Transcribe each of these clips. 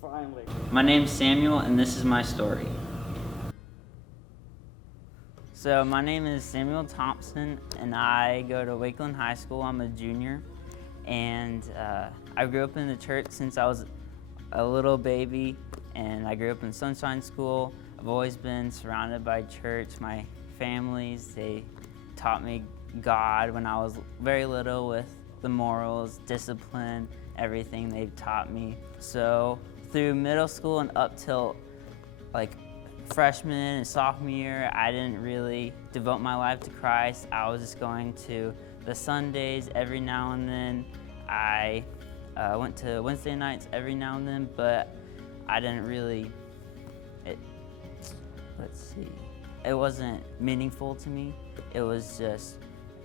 Finally. My name's Samuel, and this is my story. So my name is Samuel Thompson, and I go to Wakeland High School. I'm a junior, and I grew up in the church since I was a little baby, and I grew up in Sunshine School. I've always been surrounded by church. My families, they taught me God when I was very little with the morals, discipline, everything they've taught me. So through middle school and up till like freshman and sophomore year, I didn't really devote my life to Christ. I was just going to the Sundays every now and then. I went to Wednesday nights every now and then, but I didn't really, it wasn't meaningful to me. It was just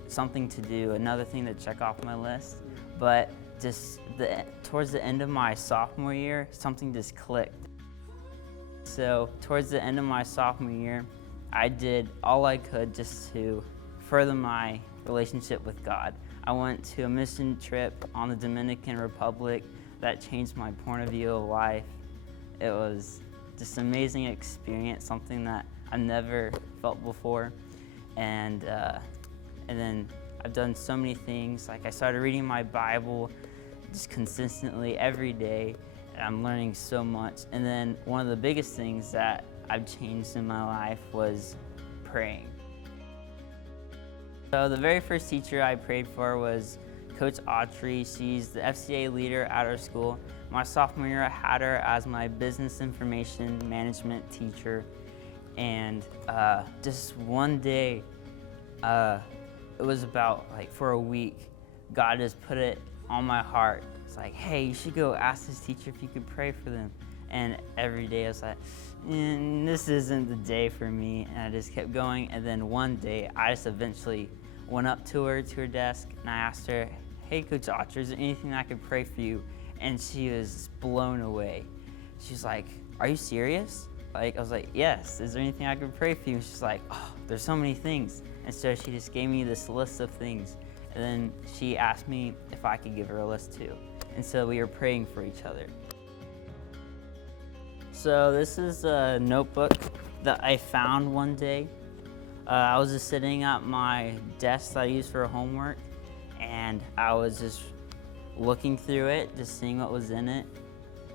something to do, another thing to check off my list. But just towards the end of my sophomore year, something just clicked. So towards the end of my sophomore year, I did all I could just to further my relationship with God. I went to a mission trip on the Dominican Republic that changed my point of view of life. It was just an amazing experience, something that I've never felt before. And then I've done so many things. Like I started reading my Bible just consistently every day, and I'm learning so much. And then one of the biggest things that I've changed in my life was praying. So the very first teacher I prayed for was Coach Autry. She's the FCA leader at our school. My sophomore year, I had her as my business information management teacher. And just one day, it was about like for a week, God just put it on my heart. It's like, hey, you should go ask this teacher if you could pray for them. And every day I was like, this isn't the day for me. And I just kept going. And then one day I just eventually went up to her desk, and I asked her, hey, Coach Autry, is there anything I could pray for you? And she was blown away. She's like, are you serious? Like, I was like, yes, is there anything I could pray for you? And she's like, oh, there's so many things. And so she just gave me this list of things. And then she asked me if I could give her a list too. And so we were praying for each other. So this is a notebook that I found one day. I was just sitting at my desk that I use for homework, and I was just looking through it, just seeing what was in it.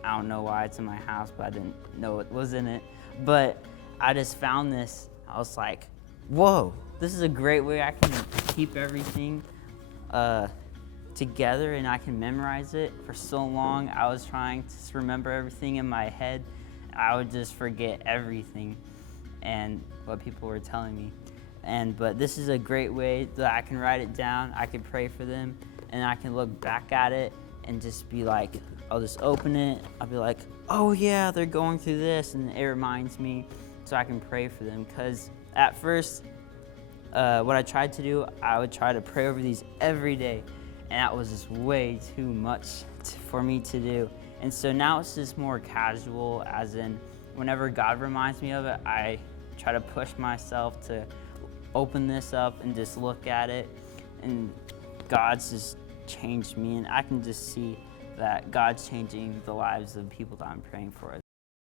I don't know why it's in my house, but I didn't know what was in it. But I just found this. I was like, whoa, this is a great way I can keep everything together, and I can memorize it. For so long, I was trying to just remember everything in my head. I would just forget everything and what people were telling me. But this is a great way that I can write it down, I can pray for them, and I can look back at it and just be like, I'll just open it, I'll be like, oh yeah, they're going through this, and it reminds me so I can pray for them. Because at first, what I tried to do, I would try to pray over these every day, and that was just way too much for me to do. And so now it's just more casual, as in whenever God reminds me of it, I try to push myself to open this up and just look at it. And God's just changed me, and I can just see that God's changing the lives of people that I'm praying for.